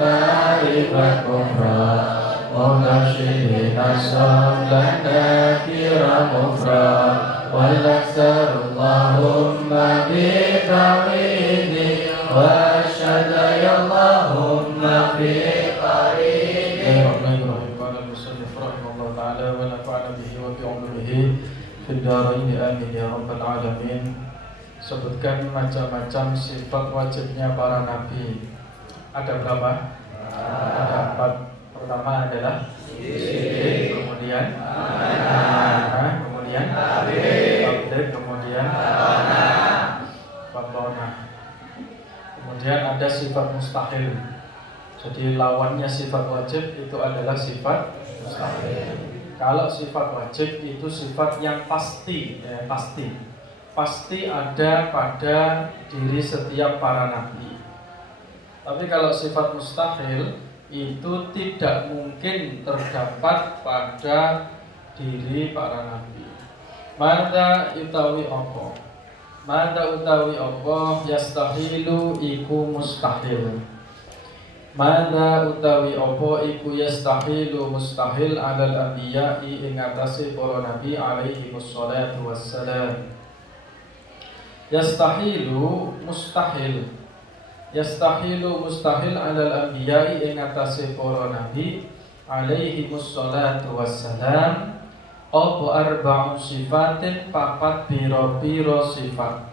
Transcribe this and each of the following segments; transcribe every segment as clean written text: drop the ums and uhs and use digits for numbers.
معرفة كفرا مبشرين صملا نكرا مفرا والأكثر اللهم بتوحيد وأشهد يا اللهم في قريب. قال المصنف رحمه الله تعالى ونفعنا به وبعلومه في الدارين آمين يا رب العالمين. Sebutkan macam-macam sifat wajibnya para nabi. Ada berapa? Ada 4. Pertama adalah sidik, kemudian amanah, kemudian tabligh, kemudian batonah. Kemudian ada sifat mustahil. Jadi lawannya sifat wajib itu adalah sifat mustahil. Kalau sifat wajib itu sifat yang pasti, pasti ada pada diri setiap para nabi. Tapi kalau sifat mustahil itu tidak mungkin terdapat pada diri para nabi. Mada utawi apa? Mada utawi apa yastahilu iku mustahil. Mada utawi apa iku yastahilu mustahil alal anbiya'i ing atase para nabi alaihi wassalatu wassalam. Yastahilu mustahil. Yastahilu mustahil alal anbiya'i ing atase para nabi alaihi wassalatu wassalam apa arba'u sifatin papat biro-biro sifat.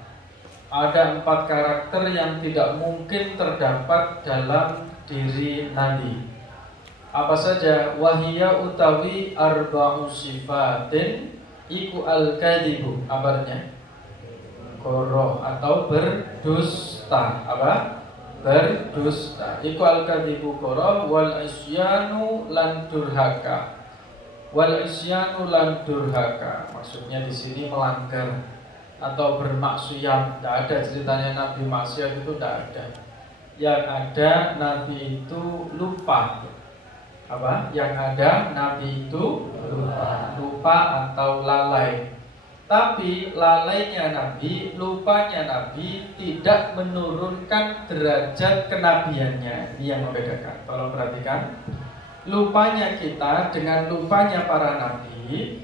Ada 4 karakter yang tidak mungkin terdapat dalam diri nabi. Apa saja? Wahia utawi arba'u sifatin iku al-kadzibu, kabarnya goroh atau berdusta. Apa? Berdusta. Iku al-kadzibu goroh wal isyanu lan durhaka. Wal isyanu lan durhaka. Maksudnya di sini melanggar atau bermaksiat. Tidak ada ceritanya nabi maksiat, itu tidak ada. Yang ada nabi itu lupa. Apa? Yang ada nabi itu lupa atau lalai. Tapi lalainya nabi, lupanya nabi tidak menurunkan derajat kenabiannya. Ini yang membedakan. Tolong perhatikan. Lupanya kita dengan lupanya para nabi.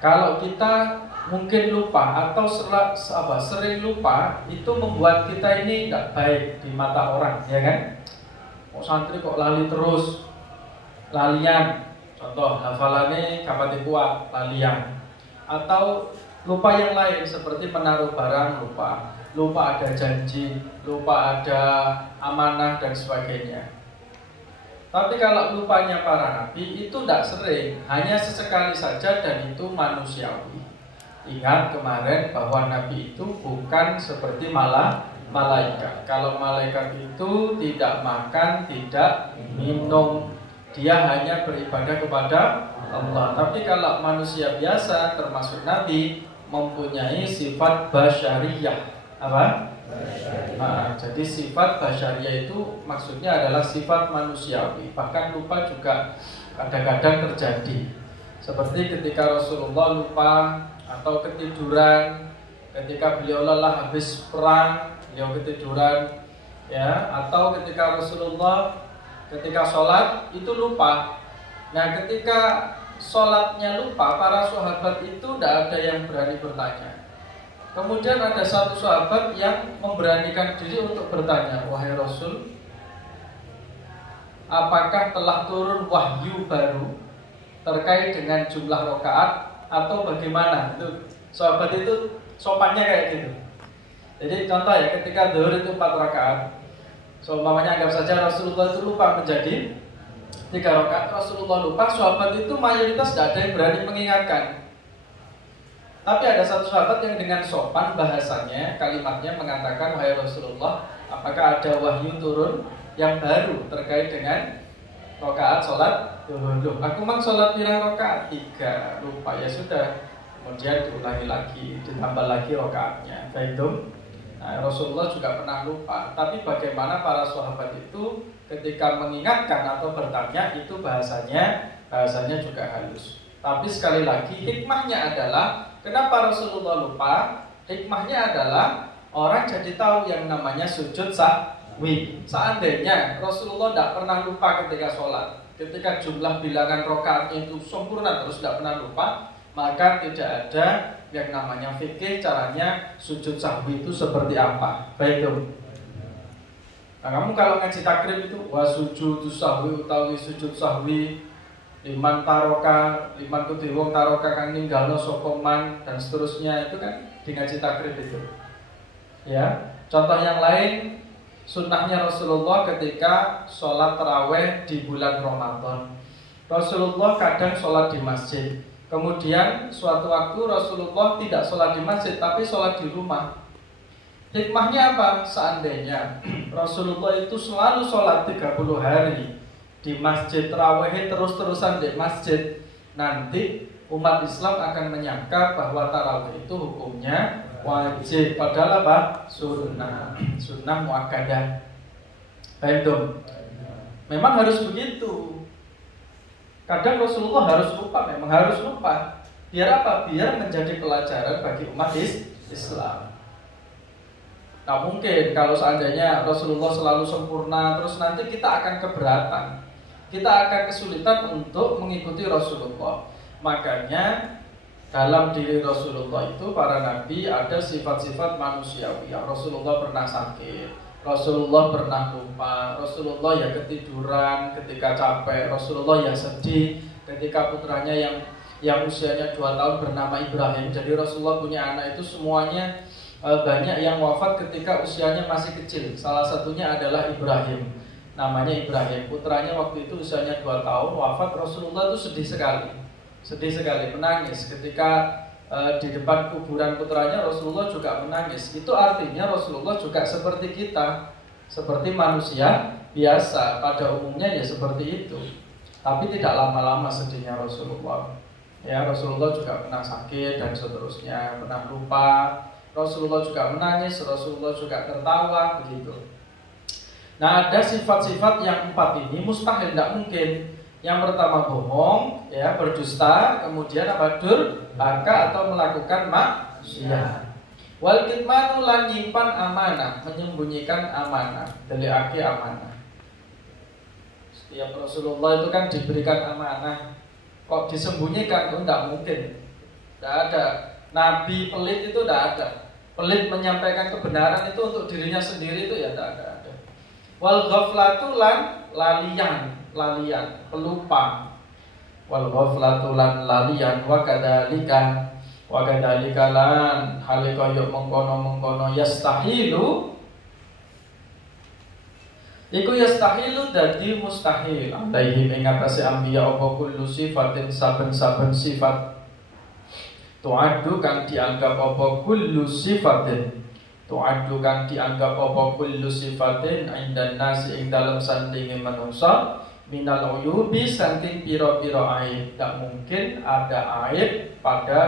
Kalau kita mungkin lupa atau sering lupa, itu membuat kita ini tidak baik di mata orang, ya kan? Kok santri kok lali terus, lalian. Contoh, hafalannya kapan kuat, lalian. Atau lupa yang lain seperti menaruh barang, lupa ada janji, lupa ada amanah dan sebagainya. Tapi kalau lupanya para nabi itu tidak sering, hanya sesekali saja dan itu manusiawi. Ingat kemarin bahwa nabi itu bukan seperti malaikat. Kalau malaikat itu tidak makan, tidak minum, dia hanya beribadah kepada Allah. Tapi kalau manusia biasa termasuk nabi mempunyai sifat basyariyah. Apa? Nah, jadi sifat basyariyah itu maksudnya adalah sifat manusiawi. Bahkan lupa juga kadang-kadang terjadi. Seperti ketika Rasulullah lupa atau ketiduran, ketika beliau lelah habis perang, beliau ketiduran, ya, atau ketika Rasulullah ketika sholat itu lupa. Nah, ketika sholatnya lupa, para sahabat itu tidak ada yang berani bertanya. Kemudian ada satu sahabat yang memberanikan diri untuk bertanya, wahai Rasul, apakah telah turun wahyu baru terkait dengan jumlah rakaat atau bagaimana? Itu sahabat itu sopannya kayak gitu. Jadi contoh ya, ketika zuhur itu 4 rakaat, seumpamanya anggap saja Rasulullah itu lupa menjadi 3 rakaat, Rasulullah lupa, sahabat itu mayoritas tidak ada yang berani mengingatkan. Tapi ada satu sahabat yang dengan sopan bahasanya, kalimatnya mengatakan, wahai Rasulullah, apakah ada wahyu turun yang baru terkait dengan rakaat sholat? Loh, aku mang sholat pirang rakaat? 3, lupa, ya sudah. Kemudian diulangi lagi, ditambah lagi rakaatnya. Baiklah. Nah, Rasulullah juga pernah lupa. Tapi bagaimana para sahabat itu ketika mengingatkan atau bertanya, itu bahasanya juga halus. Tapi sekali lagi hikmahnya adalah kenapa Rasulullah lupa? Hikmahnya adalah orang jadi tahu yang namanya sujud sahwi. Seandainya Rasulullah tidak pernah lupa ketika sholat, ketika jumlah bilangan rakaatnya itu sempurna terus tidak pernah lupa, maka tidak ada yang namanya fikih caranya sujud sahwi itu seperti apa. Baik itu. Nah, kamu kalau ngaji takrib itu wa sujud sahwi utawi sujud sahwi liman taroka, liman kudiwong taroka kang ninggalno sapa man dan seterusnya, itu kan di ngaji takrib itu. Ya, contoh yang lain sunnahnya Rasulullah ketika sholat taraweh di bulan Ramadan. Rasulullah kadang sholat di masjid. Kemudian suatu waktu Rasulullah tidak sholat di masjid tapi sholat di rumah. Hikmahnya apa? Seandainya Rasulullah itu selalu sholat 30 hari di masjid, taraweh terus-terusan di masjid, nanti umat Islam akan menyangka bahwa taraweh itu hukumnya wajib, padahal apa? Sunnah muakkadah. Baik, memang harus begitu. Kadang Rasulullah harus lupa, memang harus lupa. Biar apa? Biar menjadi pelajaran bagi umat Islam. Nah, mungkin kalau seandainya Rasulullah selalu sempurna, terus nanti kita akan keberatan, kita akan kesulitan untuk mengikuti Rasulullah. Makanya dalam diri Rasulullah itu para nabi ada sifat-sifat manusiawi. Rasulullah pernah sakit, Rasulullah pernah lupa, Rasulullah ya ketiduran ketika capek, Rasulullah ya sedih ketika putranya yang usianya 2 tahun bernama Ibrahim. Jadi Rasulullah punya anak itu semuanya banyak yang wafat ketika usianya masih kecil. Salah satunya adalah Ibrahim. Namanya Ibrahim, putranya waktu itu usianya 2 tahun wafat. Rasulullah itu sedih sekali, menangis ketika di depan kuburan putranya. Rasulullah juga menangis. Itu artinya Rasulullah juga seperti kita, seperti manusia biasa pada umumnya ya seperti itu. Tapi tidak lama-lama sedihnya Rasulullah. Ya, Rasulullah juga pernah sakit dan seterusnya, pernah lupa. Rasulullah juga menangis, Rasulullah juga tertawa, begitu. Nah, ada sifat-sifat yang 4 ini mustahil, tidak mungkin. Yang pertama bohong, ya, berdusta, kemudian apa? Durhaka atau melakukan maksiat. Wal kitmanu lan nyimpan amanah, menyembunyikan amanah, deliaki amanah. Setiap Rasulullah itu kan diberikan amanah, kok disembunyikan? Itu tidak mungkin, tidak ada. Nabi pelit itu tidak ada. Pelit menyampaikan kebenaran itu untuk dirinya sendiri itu ya tidak ada. Wal ghaflatu lan lalian, pelupa. Wal ghaflatu lan lalian wa kadzalika lan halika yuk mengkono yastahilu. Iku yastahilu dadi mustahil alaihi ing atase anbiya apa kullu sifatin saben-saben sifat tu'addu kang dianggap apa kullu sifatin indan nasi ing dalam sandinge manungsa minal uyubi saking pira-pira aib. Tak mungkin ada aib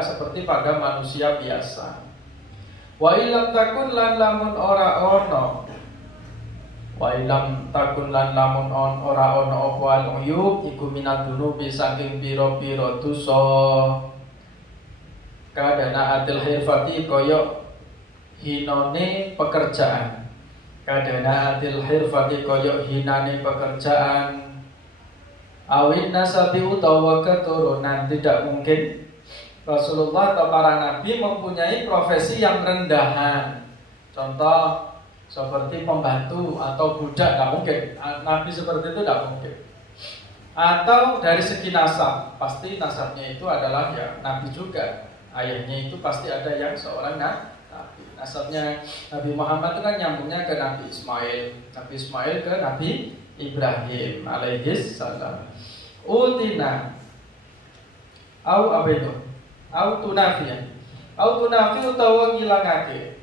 seperti pada manusia biasa. Wa ilam takun lan lamun ora ono apa al uyub iku minad dunubi saking pira-pira dosa. Kadana adil hirfati koyok hinane pekerjaan. Kadana adil hirfati koyok hinane pekerjaan. Awin nasabi utawa keturunan. Tidak mungkin Rasulullah atau para nabi mempunyai profesi yang rendahan. Contoh seperti pembantu atau budak, tidak mungkin. Nabi seperti itu tidak mungkin. Atau dari segi nasab, pasti nasabnya itu adalah ya nabi juga. Ayahnya itu pasti ada yang seorang nabi. Nasabnya Nabi Muhammad itu kan nyambungnya ke Nabi Ismail ke Nabi Ibrahim alaihis salam. Utina au apa itu? Au tunafi utawa ngilangake.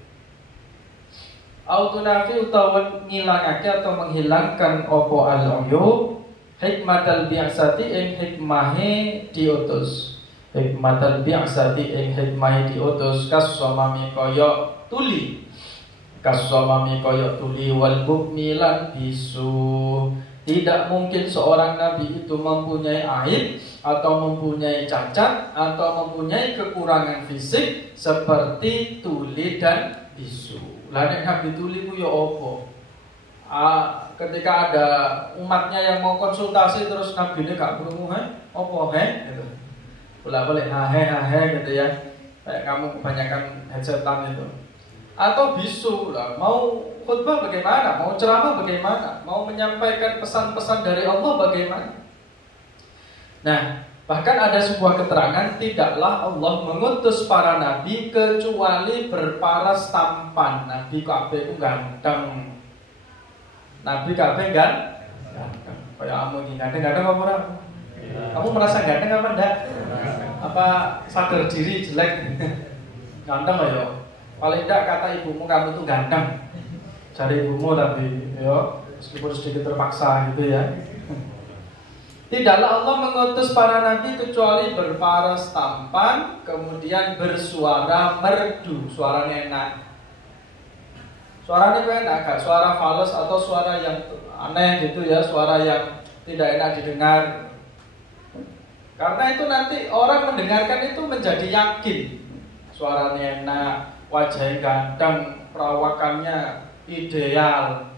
Au tunafi utawa ngilangake atau menghilangkan opo al-uyub hikmatal bi'asati ing hikmahe diutus. Hikmatal bi'asati ing hikmahe diutus kasomami koyok tuli wal bukmi lan bisu. Tidak mungkin seorang nabi itu mempunyai aib atau mempunyai cacat atau mempunyai kekurangan fisik seperti tuli dan bisu. Lah nek nabi tuli ku ya apa? ketika ada umatnya yang mau konsultasi terus Nabi ini gak krungu gitu. Bolak-balik hahe gitu ya. Kayak kamu kebanyakan headsetan itu. Atau bisu lah, mau khutbah bagaimana, mau ceramah bagaimana, mau menyampaikan pesan-pesan dari Allah bagaimana. Nah, bahkan ada sebuah keterangan, tidaklah Allah mengutus para nabi kecuali berparas tampan. Nabi kabeh itu ganteng. Nabi kabeh ganteng. Kayak kamu ini ganteng apa ora? Kamu merasa ganteng apa enggak? Apa sadar diri jelek? Ganteng loh ya. Paling enggak kata ibumu kamu tuh ganteng. Cari ibumu tapi ya meskipun sedikit terpaksa gitu ya. Tidaklah Allah mengutus para nabi kecuali berparas tampan, kemudian bersuara merdu, suaranya enak. Suaranya enak, gak suara fals atau suara yang aneh gitu ya, suara yang tidak enak didengar. Karena itu nanti orang mendengarkan itu menjadi yakin suaranya enak, wajahnya ganteng, perawakannya ideal,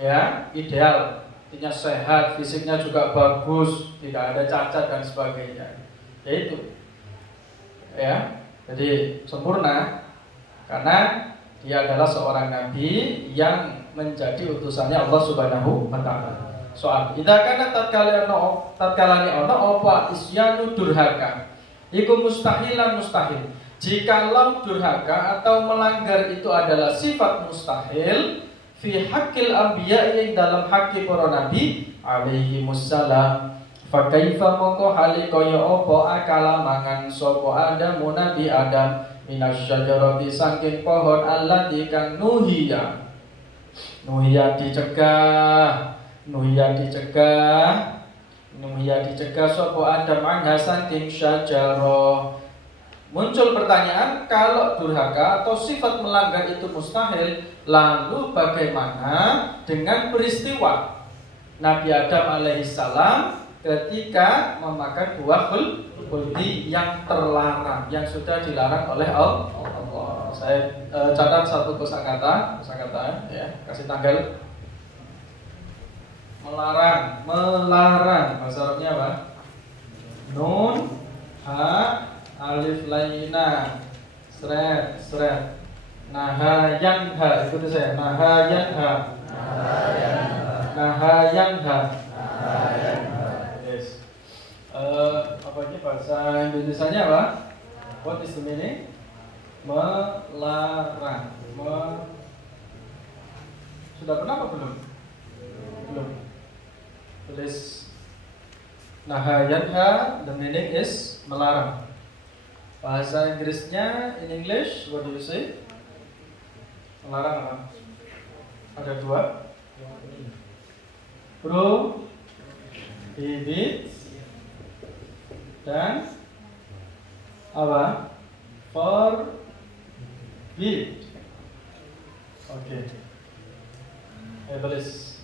ya ideal. Artinya sehat, fisiknya juga bagus, tidak ada cacat dan sebagainya. Yaitu, ya, jadi sempurna karena dia adalah seorang nabi yang menjadi utusannya Allah Subhanahu wa taala. Soal idza kana tatkalani ana apa isyanu durhaka. Iku mustahilan mustahil. Jikalau durhaka atau melanggar itu adalah sifat mustahil fi haqqil anbiya yang dalam haqqi para nabi alaihi wassalam, fa kaifa mongko hale kaya apa akala mangan sapa Adam nabi Adam minasyajarati saking pohon allati kang nuhiya dicegah sapa Adam anha saking syajarah. Muncul pertanyaan, kalau durhaka atau sifat melanggar itu mustahil, lalu bagaimana dengan peristiwa Nabi Adam alaihissalam ketika memakan buah khuldi yang terlarang, yang sudah dilarang oleh Allah. Saya catat satu kosakata ya, kasih tanggal. Melarang, bahasa Arabnya apa? Nun, ha, alif laina, seret, nahayanha, ikuti saya, nahayanha. Yes. Apa ini bahasa Indonesianya apa? What is the meaning? Melarang. Sudah pernah apa belum? Belum. Tulis nahayanha, the meaning is melarang. Bahasa Inggrisnya, in English, what do you say? Melarang apa? Ada dua. Prohibit dan apa? Forbid. Oke. Tulis.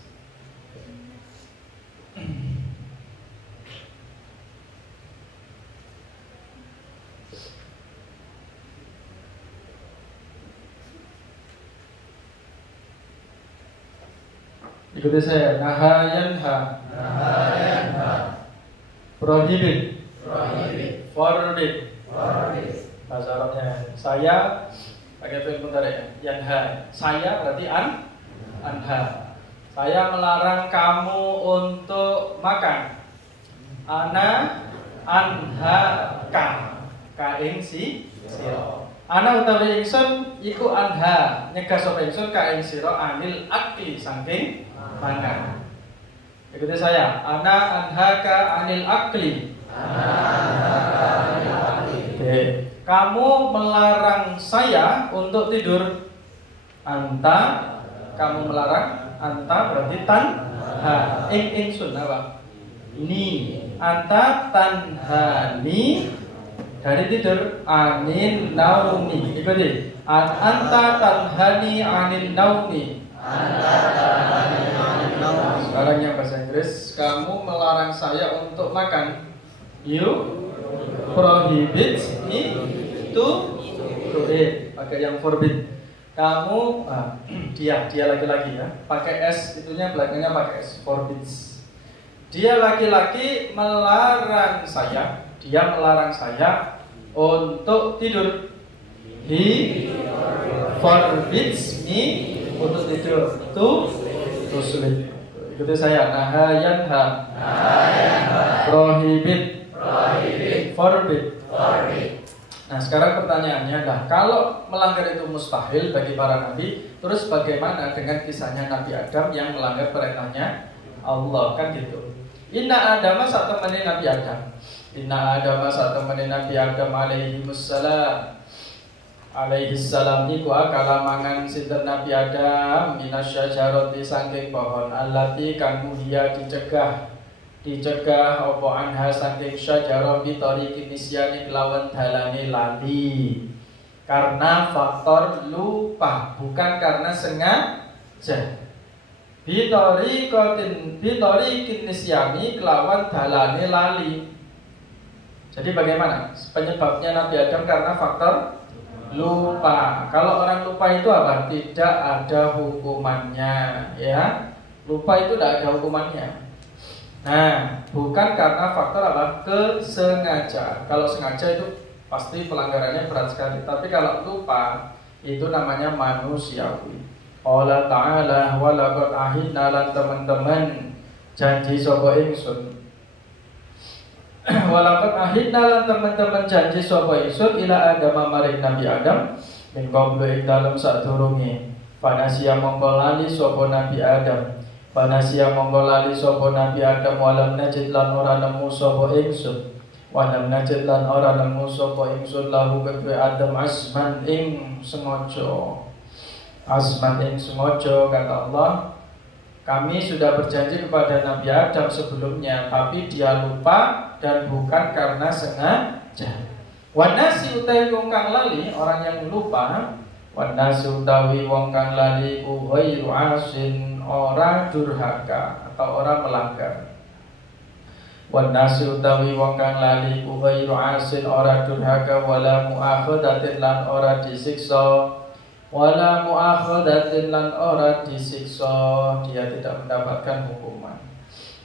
Ikuti saya, nahayanha. Prohibit. Forbid. Bahasa Arabnya saya pakai fi'il mudhari' yanha. Saya berarti anha. Saya melarang kamu untuk makan. Ana anhaka. Kaing sira. Ana utawi ingsun iku anha, nyegah sapa ingsun ka ing sira anil akli saking mangan. Ikuti saya, ana anhaka anil akli. Oke. Kamu melarang saya untuk tidur. Anta, kamu melarang. Anta berarti tanha. Ingsun apa? Ni. Anta tanhani dari tidur anil naumi. Ikuti. Anta tanhani anil naumi. Sekarang yang bahasa Inggris, kamu melarang saya untuk makan. You prohibit me to eat. Pakai yang forbid. Kamu dia laki-laki ya, pakai S, itunya belakangnya pakai S, forbids. Dia laki-laki melarang saya, dia melarang saya untuk tidur. He forbids me untuk tidur. To sleep. Ikuti saya. Nahayanha. Prohibit. Forbid. Nah sekarang pertanyaannya adalah kalau melanggar itu mustahil bagi para nabi, terus bagaimana dengan kisahnya Nabi Adam yang melanggar perintahnya Allah, kan gitu. Inna Adama saat temenin Nabi Adam. Inna Adama saat temenin Nabi Adam alaihissalam niku akala mangan sinten Nabi Adam minasyajarati saking pohon allati kang muhya dicegah apa anha saking syajarah bitariqi nisyani kelawan dalane lali karena faktor lupa, bukan karena sengaja. Bitariqin nisyani kelawan dalane lali. Jadi bagaimana? Penyebabnya Nabi Adam karena faktor lupa. Kalau orang lupa itu apa? Tidak ada hukumannya, ya. Lupa itu tidak ada hukumannya. Nah, bukan karena faktor apa? Kesengajaan. Kalau sengaja itu pasti pelanggarannya berat sekali. Tapi kalau lupa itu namanya manusiawi. Allah Ta'ala wa laqad ahidna lan teman-teman janji sapa ingsun. Walaqad ahidna lan teman-teman janji sapa ingsun ila Adam maring Nabi Adam min qablu ing dalem sadurunge. Panasya mongko lali sapa Nabi Adam. Panasya mongko lali sapa Nabi Adam walam najid lan ora nemu sapa ingsun. Walam najid lan ora nemu sapa ingsun lahu kedue Adam asman ing sengaja. Asman ing sengaja kata Allah. Kami sudah berjanji kepada Nabi Adam sebelumnya, tapi dia lupa dan bukan karena sengaja. Wanasi utawi wong kang lali, orang yang lupa. Wanasi utawi wong kang lali ghairu asin, orang durhaka atau orang melanggar. Wanasi utawi wong kang lali ghairu asin, orang durhaka wala muakhadatin lan ora disiksa. Wala muakhadatin lan ora disiksa, dia tidak mendapatkan hukuman.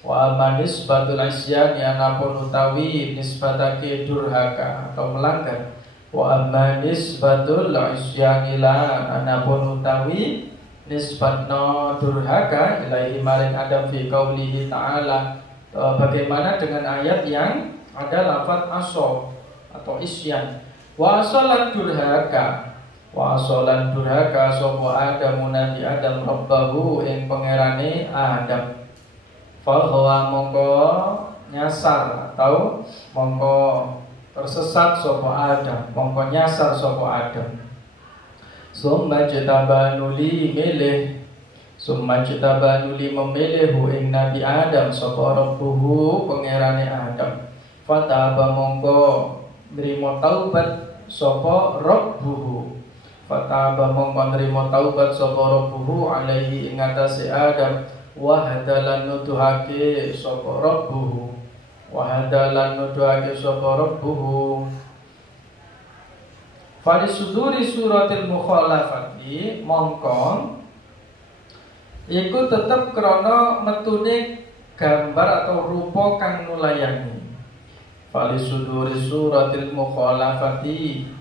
Wa amma nisbatul isyani anapun utawi nisbatake durhaka atau melanggar. Wa amma nisbatul isyani lan anapun utawi nisbatno durhaka ilaihi maring Adam fi qaulihi ta'ala. Bagaimana dengan ayat yang ada lafaz aso atau isyan. Wa asalan durhaka. Wa asalan durhaka sapa Adam Nabi Adam rabbahu ing pangerane Adam. Fahuwa mongko nyasar atau mongko tersesat sapa Adam, mongko nyasar sapa Adam. Summa jitabanuli milih, summa jitabanuli memilih ing Nabi Adam sapa rabbuhu pangerane Adam. Fataba mongko nrimo taubat sapa rabbuhu. Fataba mongko nrimo taubat sapa rabbuhu alaihi ing atase Adam. Wahadalan nuduhake sapa rabbuhu. Wahadalan nuduhake sapa rabbuhu. Fali suduri suratil mukhalafati mongko iku tetep krana metune gambar atau rupa kang nulayani. Fali suduri suratil mukhalafati.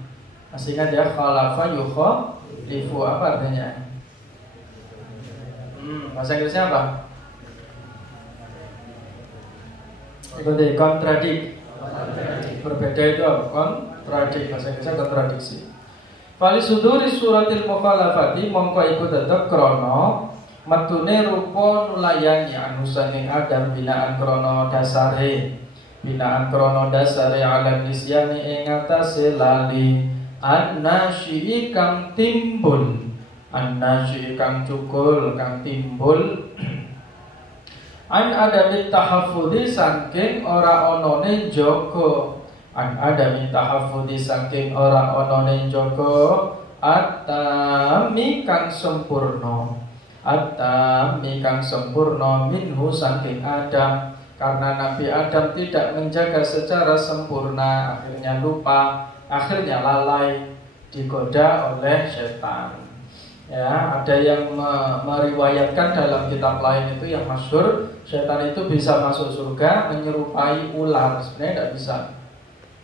Masih ingat ya, khalafa yukhalifu apa artinya? Bahasa Inggrisnya apa? Ikuti kontradik. Berbeda itu apa? Kontradik. Bahasa Inggrisnya kontradiksi. Fali suduri suratil mukhalafati mongko iku tetep krana metune rupa nulayani anusane Adam binaan krana dasare. Binaan krana dasare ala nisyani ing atase lali. An-nasyi kang timbul, an-nasyi kang cukul, kang timbul. An adami tahaffudhi saking ora onone jaga. An adami tahaffudhi saking ora onone jaga. At-tami kang sempurna. At-tami kang sempurna minhu saking Adam. Karena Nabi Adam tidak menjaga secara sempurna, akhirnya lupa, akhirnya lalai, digoda oleh setan. Ya, ada yang meriwayatkan dalam kitab lain itu yang masyhur, setan itu bisa masuk surga menyerupai ular. Sebenarnya tidak bisa.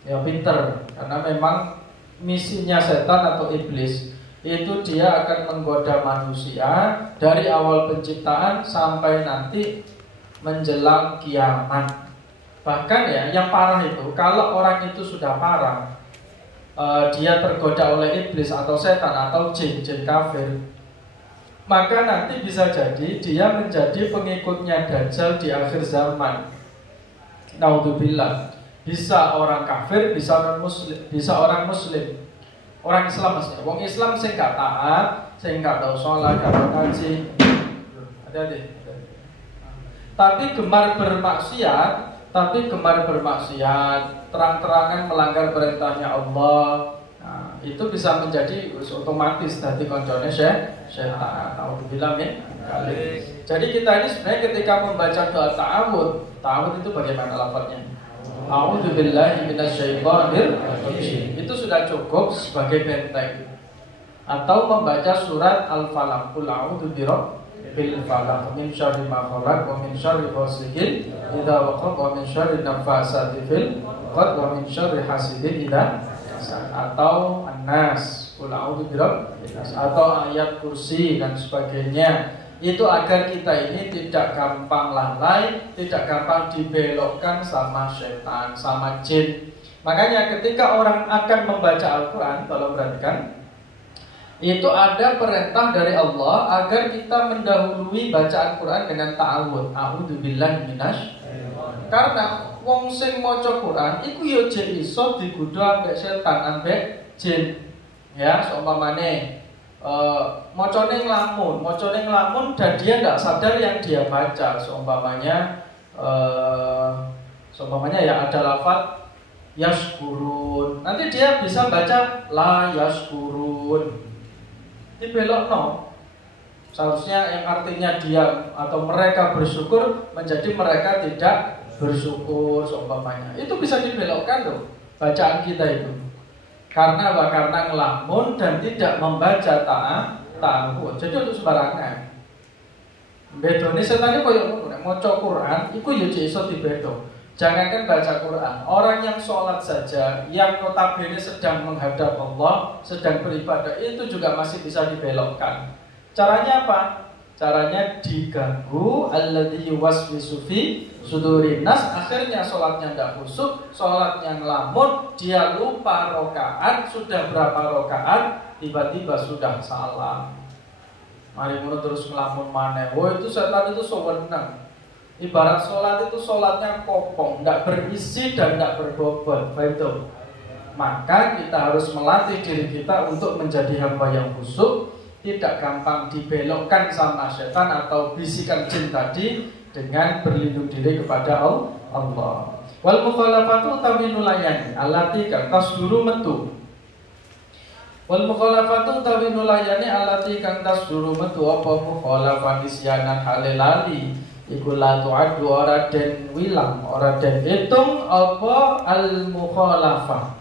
Ya pinter, karena memang misinya setan atau iblis itu dia akan menggoda manusia dari awal penciptaan sampai nanti menjelang kiamat. Bahkan ya, yang parah itu kalau orang itu sudah parah, dia tergoda oleh iblis atau setan atau jin kafir, maka nanti bisa jadi dia menjadi pengikutnya Dajjal di akhir zaman. Naudzubillah. Bisa orang kafir, bisa orang muslim, bisa orang muslim. Orang Islam maksudnya. Wong Islam sing gak taat, sing gak tahu sholat, gak tahu ngaji. Hati-hati. Tapi gemar bermaksiat, terang-terangan melanggar perintahnya Allah. Nah, itu bisa menjadi otomatis tadi koncone syaitan. Alhamdulillah ya. Jadi kita ini sebenarnya ketika membaca doa ta'awud itu bagaimana lafadznya? A'udzubillahi minasyaitonir rajim. Itu sudah cukup sebagai benteng. Atau membaca surat Al-Falaq. Qul a'udzu birabbil falaq min syarri ma khalaq wa min syarri ghasiqin idza waqab wa min syarri naffasati fil 'uqad wa min syarri hasidin idza hasad. Atau An-Nas, Qul a'udzu birabbil nas, atau ayat kursi dan sebagainya. Itu agar kita ini tidak gampang lalai, tidak gampang dibelokkan sama setan, sama jin. Makanya ketika orang akan membaca Al-Quran, tolong perhatikan, itu ada perintah dari Allah agar kita mendahului baca Al-Quran dengan ta'awud. A'udzubillahi minasy. Karena wong sing maca Quran iku yo jek iso digodha ambek setan, ambek jin. Ya, seumpamane mocone ngelamun dan dia tidak sadar yang dia baca. Seumpamanya ya ada lafaz yaskurun, nanti dia bisa baca la yaskurun, dibelokno. Seharusnya yang artinya dia atau mereka bersyukur menjadi mereka tidak bersyukur seumpamanya. Itu bisa dibelokkan loh bacaan kita itu. Karena apa? Karena ngelamun dan tidak membaca ta'awud. Jadi untuk sembarangan. Bedone setan iki koyo ngono, nek maca Quran iku yo iso dibedo. Jangankan baca Quran, orang yang sholat saja, yang notabene sedang menghadap Allah, sedang beribadah, itu juga masih bisa dibelokkan. Caranya apa? Caranya diganggu alladzi yuwaswisu fi sudurin nas, akhirnya sholatnya tidak khusyuk, sholatnya ngelamun, dia lupa rokaat, sudah berapa rokaat, tiba-tiba sudah salah. Mari mulai terus ngelamun maneh. Oh itu setan itu sewenang. Ibarat sholat itu sholatnya kopong, tidak berisi dan tidak berbobot. Betul. Maka kita harus melatih diri kita untuk menjadi hamba yang khusyuk, tidak gampang dibelokkan sama setan atau bisikan jin tadi, dengan berlindung diri kepada Allah. Wal mukhalafatu tawinulayani allati kang tasduru metu. Wal mukhalafatu tawinulayani allati kang tasduru metu apa mukhalafan isyanan halelali iku la tu'addu ora den wilang, ora den hitung apa al mukhalafah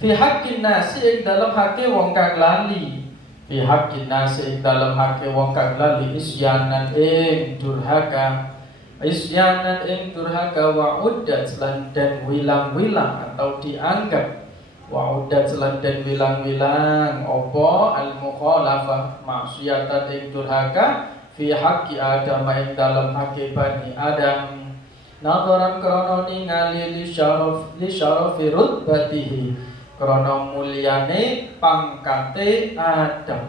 fi haqqin nasi ing dalam hake wong kang lali, fi haqqin nasi ing dalam hake wong kang lali isyanan ing durhaka, isyanan ing durhaka wa uddat lan den wilang-wilang atau dianggap wa uddat lan den wilang-wilang apa al mukhalafah maksiatan ing durhaka fi haqqi Adam ing dalam hake Bani Adam nadharan krana ningali li syarafi rutbatihi, krana mulyane pangkate Adam,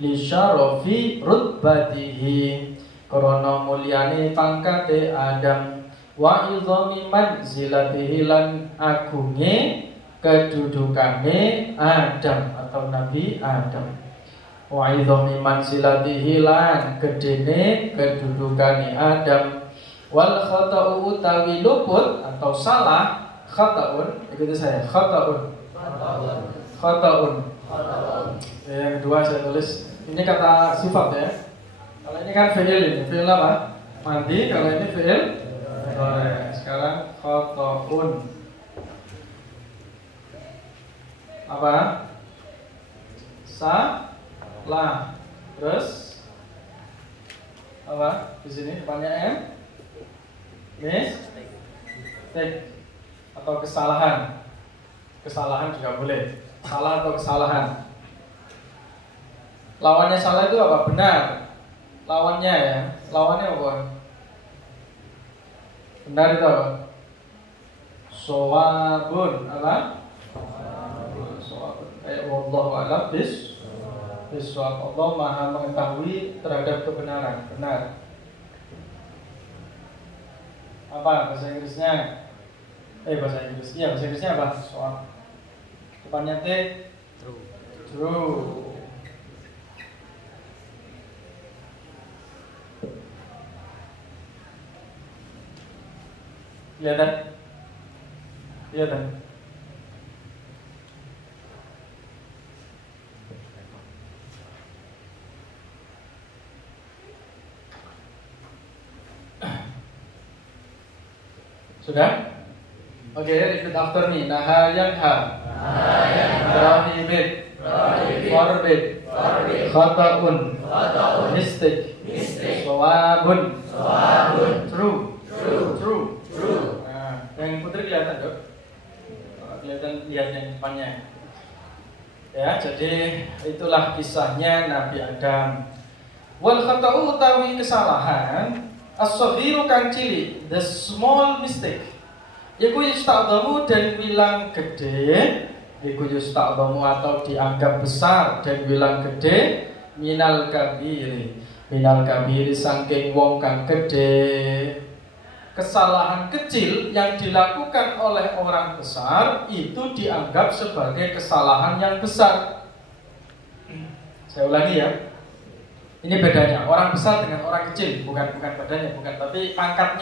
li syarafi rutbatihi, krana mulyane pangkate Adam, wa idhami manzilatihi lan agunge kedudukane Adam atau Nabi Adam, wa idhami manzilatihi lan gedene kedudukane Adam, wal khata'u utawi luput atau salah, khata'un, ikuti saya, khata'un. Yang kedua saya tulis, ini kata sifat ya. Kalau ini kan fi'il, ini fi'il apa? Mandi. Kalau ini fi'il mudhari'. Sekarang khata'un apa? salah. Terus apa? Di sini depannya M. Mistake atau kesalahan. Kesalahan juga boleh. Salah atau kesalahan. Lawannya salah itu apa? Benar. Lawannya ya. Lawannya apa? Benar itu apa? Shawabun. Apa? Shawabun. Wallahu a'lam bishawab. Allah Maha mengetahui terhadap kebenaran. Benar. Apa bahasa Inggrisnya? Bahasa Inggris. Iya, bahasa Inggrisnya apa? Shawab. Depannya T. True. Kelihatan? Sudah? Oke, repeat after me. Naha yanha. Prohibit. Forbid. Khata'un. Mistake. Shawabun. True. Nah, yang putri kelihatan dok? Kelihatan, lihat yang depannya. Ya, jadi itulah kisahnya Nabi Adam. Wal khata'u utawi kesalahan, as-saghiru kang cilik, the small mistake. Iku yusta'dhamu dan bilang gede, iku yusta'dhamu atau dianggap besar dan bilang gede, minal kabiri saking wong kang gede. Kesalahan kecil yang dilakukan oleh orang besar itu dianggap sebagai kesalahan yang besar. Saya ulangi ya. Ini bedanya orang besar dengan orang kecil, bukan badannya, tapi pangkat.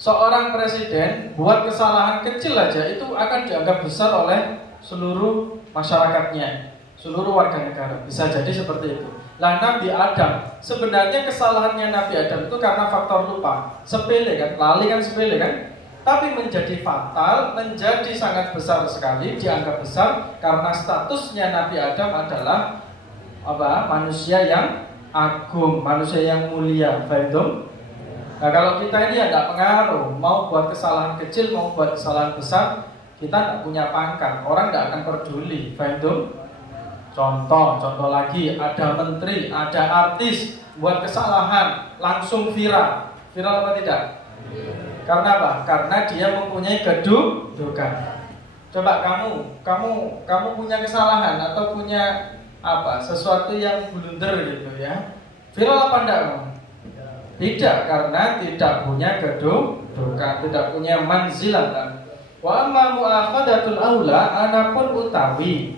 Seorang presiden buat kesalahan kecil aja itu akan dianggap besar oleh seluruh masyarakatnya, seluruh warga negara. Bisa jadi seperti itu. Lah Nabi Adam, sebenarnya kesalahannya Nabi Adam itu karena faktor lupa. Sepele kan, lali kan sepele kan. Tapi menjadi fatal, menjadi sangat besar sekali, dianggap besar karena statusnya Nabi Adam adalah manusia yang agung, manusia yang mulia. Faham? Nah kalau kita ini tidak pengaruh, mau buat kesalahan kecil, mau buat kesalahan besar, kita tidak punya pangkat, orang tidak akan peduli. Faham? Contoh lagi, ada menteri, ada artis buat kesalahan langsung viral apa tidak? Karena apa? Karena dia mempunyai kedudukan. Coba kamu punya kesalahan atau punya sesuatu yang blunder gitu ya, viral apa enggak kamu? Tidak, karena tidak punya kedudukan, tidak punya manzilatan. Wa amma mu'akhadatul aula anapun utawi.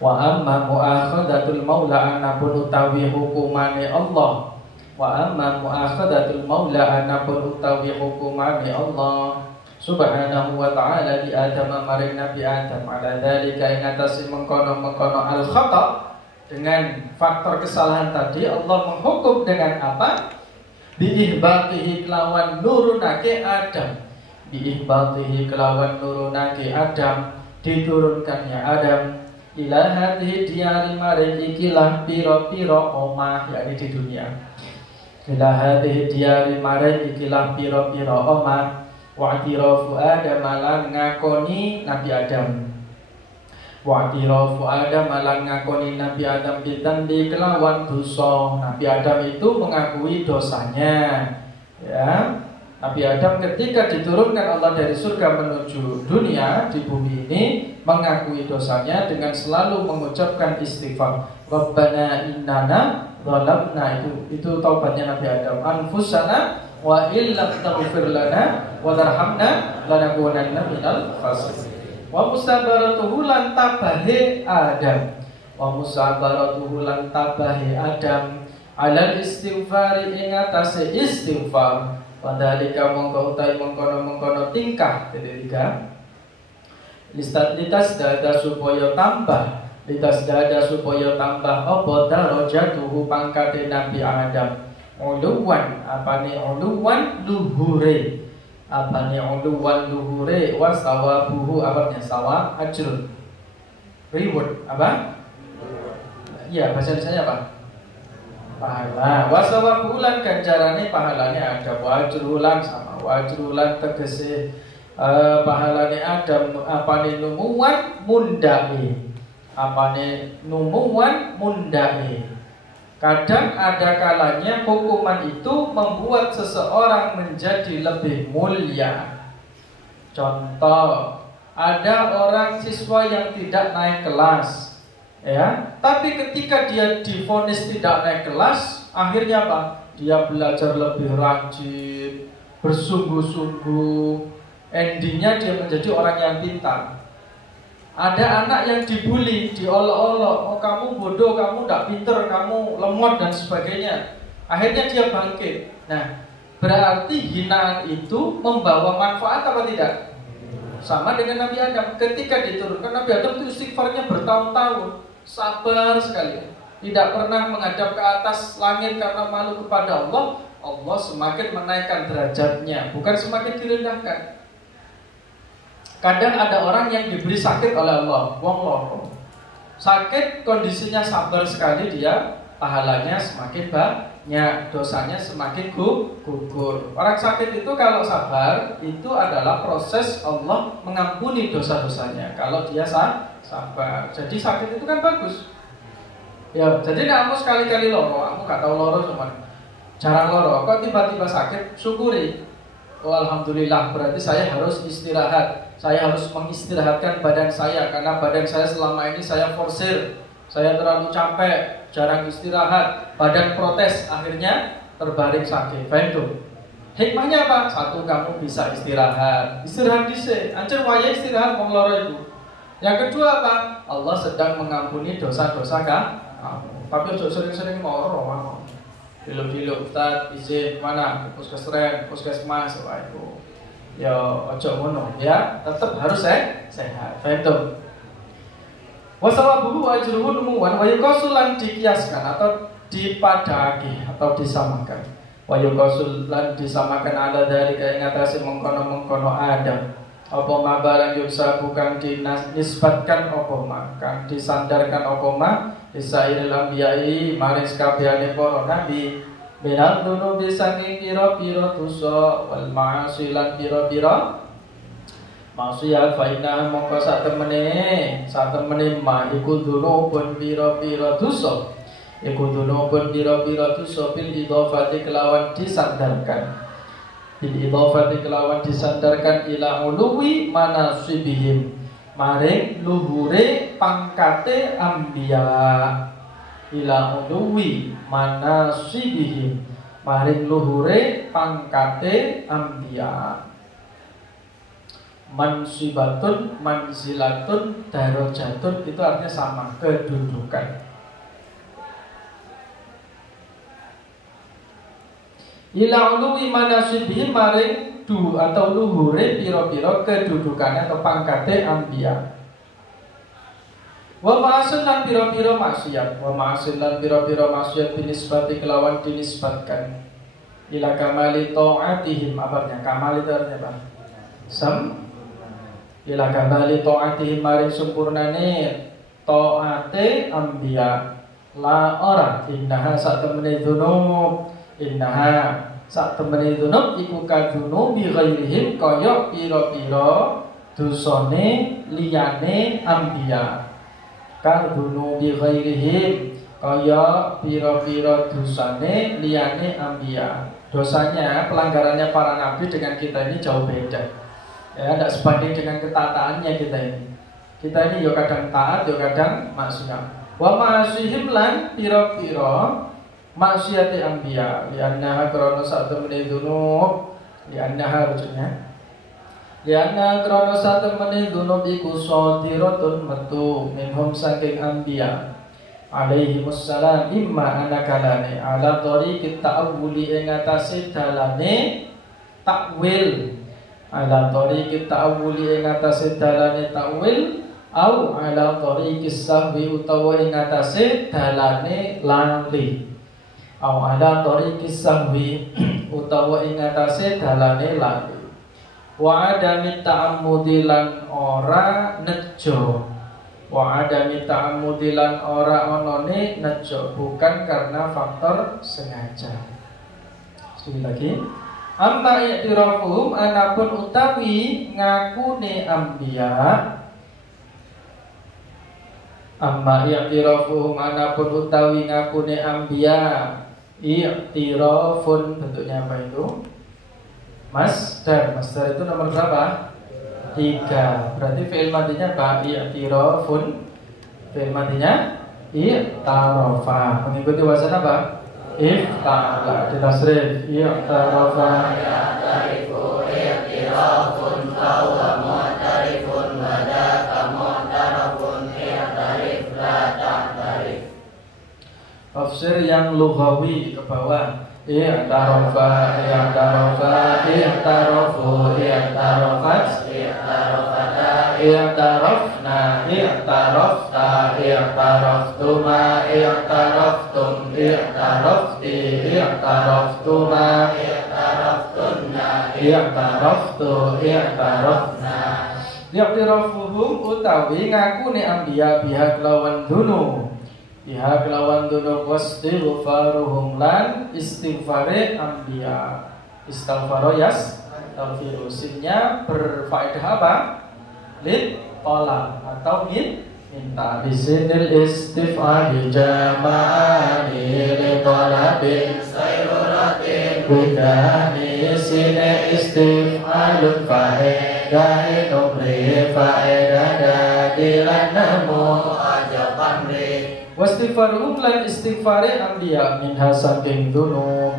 Wa amma mu'akhadatul maula anapun utawi hukumane Allah. Wa amma mu'akhadatul maula anapun utawi hukumane Allah Subhanahu wa ta'ala di Adam maring Nabi Adam ala dzalika ing atase mengkono-mengkono al khata' dengan faktor kesalahan tadi. Allah menghukum dengan apa? Biihbatihi kelawan nurunake Adam. Biihbatihi kelawan nurunake Adam, diturunkannya Adam ila hadhihi diyari maring ikilah piro-piro omah, yakni di dunia. Ila hadhihi diyari maring ikilah piro-piro omah. Wa'tirafu Adam lan ngakoni Nabi Adam. Wa'tirafu Adam lan ngakoni Nabi Adam bidzambi kelawan dosa. Nabi Adam itu mengakui dosanya. Ya. Nabi Adam ketika diturunkan Allah dari surga menuju dunia di bumi ini mengakui dosanya dengan selalu mengucapkan istighfar. Rabbana innana zalamna, itu taubatnya Nabi Adam. Anfusana wa illam taghfir lana wa tarhamna lanakunanna minal khasirin. Wa musabaratuhu lan tabahi Adam. Wa musabaratuhu lan tabahi Adam alal istighfari ing atase istighfar. Padhalika mongko utai mengkono tingkah ketiga. Litas dada supaya tambah. Litas dada supaya tambah apa darajatuhu pangkate Nabi Adam. Uluwan, apane uluwan luhure. Apane uluwan luhure wa sawabuhu, apanya sawab ajrun. Reward apa? Iya, bahasa Indonesia apa? Pahala. Wasawabulan ganjarane pahalane ada. Wajrulan sama wajrulan tegese pahalane ada apane numuwan mundai. Apane numuwan mundai. Kadang ada kalanya hukuman itu membuat seseorang menjadi lebih mulia. Contoh, ada orang siswa yang tidak naik kelas, ya, tapi ketika dia divonis tidak naik kelas, akhirnya apa? Dia belajar lebih rajin, bersungguh-sungguh, endingnya dia menjadi orang yang pintar. Ada anak yang dibully, diolok-olok, oh kamu bodoh, kamu tidak pintar, kamu lemot dan sebagainya. Akhirnya dia bangkit. Nah, berarti hinaan itu membawa manfaat apa tidak? Sama dengan Nabi Adam. Ketika diturunkan Nabi Adam itu istighfarnya bertahun-tahun, sabar sekali, tidak pernah menghadap ke atas langit karena malu kepada Allah. Allah semakin menaikkan derajatnya, bukan semakin direndahkan. Kadang ada orang yang diberi sakit oleh Allah, wong loro. Sakit, kondisinya sabar sekali dia, pahalanya semakin banyak, dosanya semakin gugur. Orang sakit itu kalau sabar, itu adalah proses Allah mengampuni dosa-dosanya. Kalau dia sabar, jadi sakit itu kan bagus. Ya, jadi kamu sekali-kali loro, kamu gak tahu loro cuma jarang loro. Kok tiba-tiba sakit, syukuri. Oh alhamdulillah, berarti saya harus istirahat. Saya harus mengistirahatkan badan saya, karena badan saya selama ini saya forsir, saya terlalu capek, jarang istirahat, badan protes, akhirnya terbaring sakit. Faham tuh? Hikmahnya apa? Satu, kamu bisa istirahat dhisik, anjir waya istirahat wong loro itu. Yang kedua apa? Allah sedang mengampuni dosa-dosa kamu. Tapi ojo sering-sering moro. Dilo-dilo Ustaz, izin mana? Puskesmas, wah itu. Ya ojo ngono ya, tetap harus sehat. Faham? Wasawabuhu wa ajruhu numuwan wa yuqasulan dikiaskan atau dipadaki atau disamakan. Wa yuqasulan disamakan ala dzalika ing atase mengkono-mengkono Adam. Apa mabalan yursa bukan dinisbatkan apa kang disandarkan apa disairil ambiyai maring sakabehane para nabi. Minal dunubi saking pira-pira dosa wal ma'asi lan pira-pira maksiat fa inna mongko sak temene ma iku dunubun pira-pira dosa. Iku dunubun pira-pira dosa bil idhofati kelawan disandarkan. Bil idhofati kelawan disandarkan ila uluwi manasibihim maring luhure pangkate anbiya. Ila uluwi manasibihim maring luhure pangkate anbiya. Mansibatun, manzilatun, darajatun itu artinya sama, kedudukan. Ila uluwi manasibihim maring atau luhure piro-piro kedudukannya atau pangkate anbiya. Wa ma'asun lan pira-pira maksiat, wa ma'asun lan pira-pira maksiat binisbati kelawan dinisbatkan ila kamali ta'atihim. Apanya? Kamal itu artinya apa? Ila kamali ta'atihim maring sempurnane ta'ate anbiya. La ora innaha sak temene dzunub, innaha sak temene dzunub iku kadzunubi ghairihim kaya pira-pira dosane liyane anbiya. Kardunu bi ghairihim kaya pira-pira dosane liyane anbiya. Dosanya, pelanggarannya para nabi dengan kita ini jauh beda. Ya, tidak sebanding dengan ketataannya kita ini. Kita ini yo kadang taat, yo kadang maksiat. Wa ma'asihim lan pira-pira maksiate anbiya. Liannaha krana sak temene dzunub, liannaha rujuknya. Lianna krono satemene dunub iku sadiratun metu minhum saking anbiya alaihi wassalam imma anakalane ala tariqit ta'awuli ing atase dalane takwil, ala tariqit ta'awuli ing atase dalane takwil au ala tariqis sahwi utawa ing atase dalane lali, au ala tariqis sahwi utawa ing atase dalane lali. Wa adami ta'ammudi lan ora nejo wa adami ta'ammudilan ora onone nejo bukan karena faktor sengaja. Sekali lagi, amma i'tirafuhum anapun utawi ngakune anbiya, amma i'tirafuhum anapun utawi ngakune anbiya, i'tirafun bentuknya apa itu? Masdar itu nomor berapa? 3. Berarti fi'il madinya apa? I'tirafun. Fi'il madinya i'tarafa. Mengikuti wazan apa? Ifta'ala. Ditasrif i'tarafa. Ya'tarifu i'tirafun fahuwa mu'tarifun wa dzaka mu'tarafun i'tarif la ta'tarif. Tafsir yang lughawi ke bawah. I'tarafa, i'tarafa, i'tarafu, i'tarafat, i'tarafata, i'tarafna, i'tarafta, i'taraftuma, i'taraftum, i'tarafti, i'taraftuma, i'taraftunna, i'taraftu, i'tarafna. I'tirafuhum utawi ngakune anbiya biha kelawan dunu. Biha kelawan dunub wastighfaruhum lan istighfare anbiya. Istighfaro yastaghfirusinya berfaedah apa? Lid tolak atau minta. Bisinil istif'ali jama'ani li talabin sayruratin budani sine istif'alun faedah numri faedah dadilan namu ajaban ri. Wastighfaruhum lan istighfare anbiya minha saking dunub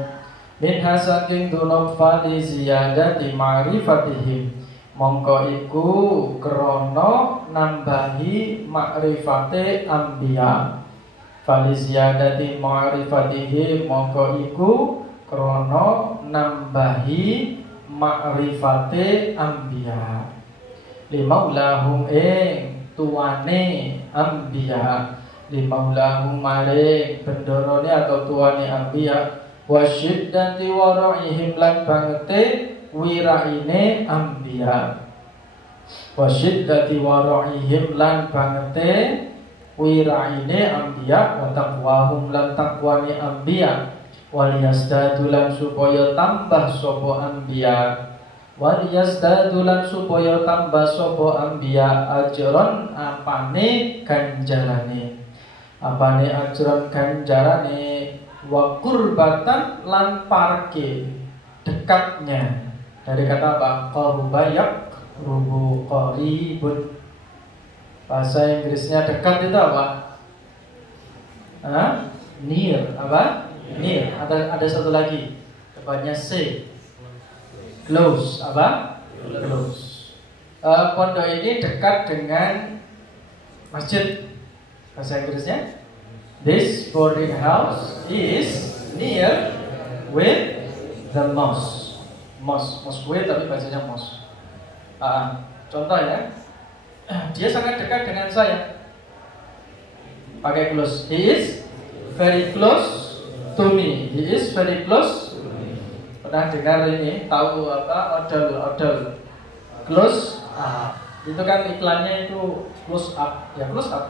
fali ziyadati ma'rifatihim mongko iku krana nambahi makrifate anbiya. Fali ziyadati ma'rifatihim mongko iku krana nambahi makrifate anbiya. Limaulahum tuane anbiya, limaulahum maring bendorone atau tuane anbiya, wasyiddati wara'ihim lan bangete wiraine anbiya, wasyiddati wara'ihim lan bangete wiraine anbiya, wa taqwahum lan taqwane anbiya, waliyasdadu lan supaya tambah sapa anbiya, waliyasdadu lan supaya tambah sapa anbiya ajron apane ganjarane. Apane ajron ganjarane, wa qurbatan lan parke dekatnya. Dari kata apa? Qarubayak rubu qaribun. Bahasa Inggrisnya dekat itu apa? Near. Apa? Near. Ada satu lagi. Depannya C. Close. Apa? Close. Pondok ini dekat dengan masjid. Bahasa Inggrisnya, this boarding house is near with the mosque. Mosque tapi bahasanya mosque. Contoh ya, dia sangat dekat dengan saya. Pakai close. He is very close to me. He is very close. Pernah dengar ini? Tahu apa? Odol. Close up. Itu kan iklannya itu close up. Ya close up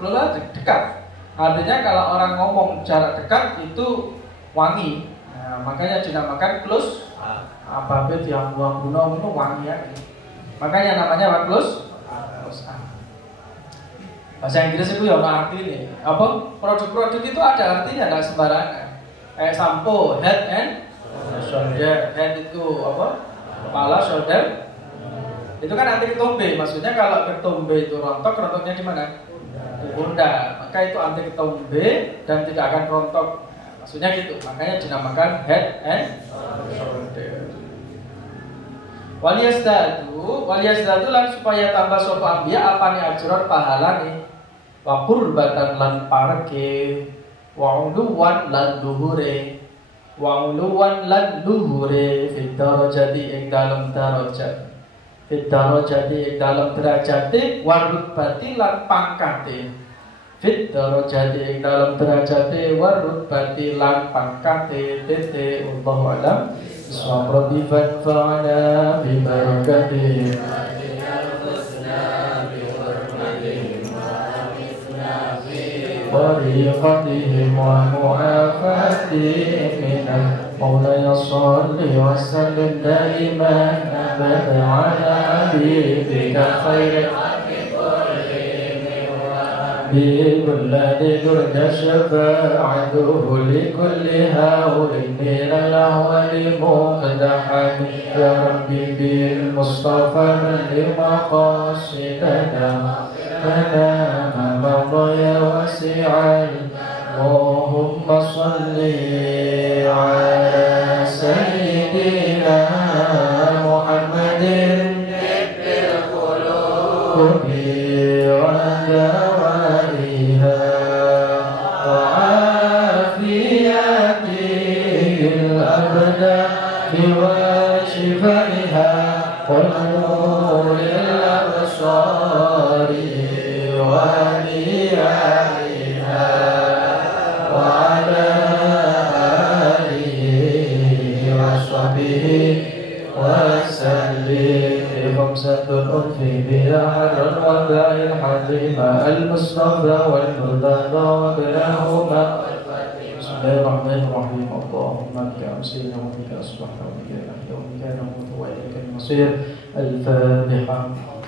dekat. Artinya kalau orang ngomong jarak dekat itu wangi. Nah, makanya dinamakan close up. Apa yang buang bunuh itu wangi ya. Makanya namanya apa? Close up. Bahasa Inggris itu ya arti ini. Apa produk-produk itu ada artinya, tidak sembarangan. Kayak sampo, head and shoulder. Head itu apa? Kepala, shoulder. Itu kan anti ketombe, maksudnya kalau ketombe itu rontok, rontoknya di mana? Di pundak. Maka itu anti ketombe dan tidak akan rontok. Maksudnya gitu. Makanya dinamakan head and shoulder. Waliyasdadu lan supaya tambah sapa anbiya apane ajron pahalane. Wa qurbatan lan parke, wa uluwan lan luhure. Wa uluwan lan luhure fi darajati ing dalem darajat. Fitdarajati dalam derajati, warutbati lan pangkate. Fitdarajati dalam derajati, warutbati lan pangkate. Tete Allahu a'lam. Bismillahirrahmanirrahim. Fa'ala bibarakati. طريقتهم ومعافاتهم من مولاي صل وسلم دائما أبدا على حبيبك خير الحبيب الذي ترجى شفاعته لكل هول من الأهوال مقدحا يا ربي بالمصطفى بلغ مقاصدنا منام مضي واسعا اللهم صل على سيدنا محمد طب القلوب ودوائها وعافيته الأبدان وشفائها ونور الأبصار وضيائها وعلى آله وصحبه وسلم خمسة ألفي بها حر الوباء الحزيم المصطفى والمرتضى وابنهما بسم الله الرحمن الرحيم اللهم بك أمسينا وبك أصبحنا وبك نحيا وبك نموت وإليك المصير الفاتحة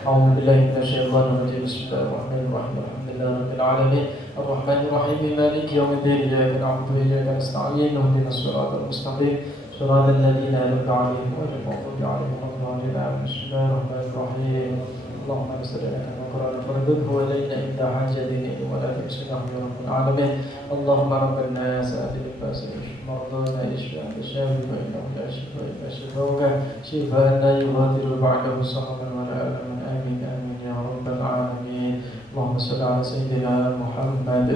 أعوذ بالله من الشيطان الرجيم بسم الله الرحمن الرحيم الحمد لله رب العالمين الرحمن الرحيم مالك يوم الدين إياك نعبد وإياك نستعين اهدنا الصراط المستقيم صراط الذين أنعمت عليهم غير المغضوب عليهم ولا الضالين بسم الله الرحمن الرحيم اللهم صل على القرآن فردده إلينا إن حاجتنا ولا تمسنا يا رب العالمين اللهم رب الناس أهل الباس مرضانا اشفع بشافي فإنه لا شفاء إلا شفاؤك شفاء لا يغادر بعده سقما ولا ألما آمين آمين يا رب العالمين اللهم صل على سيدنا محمد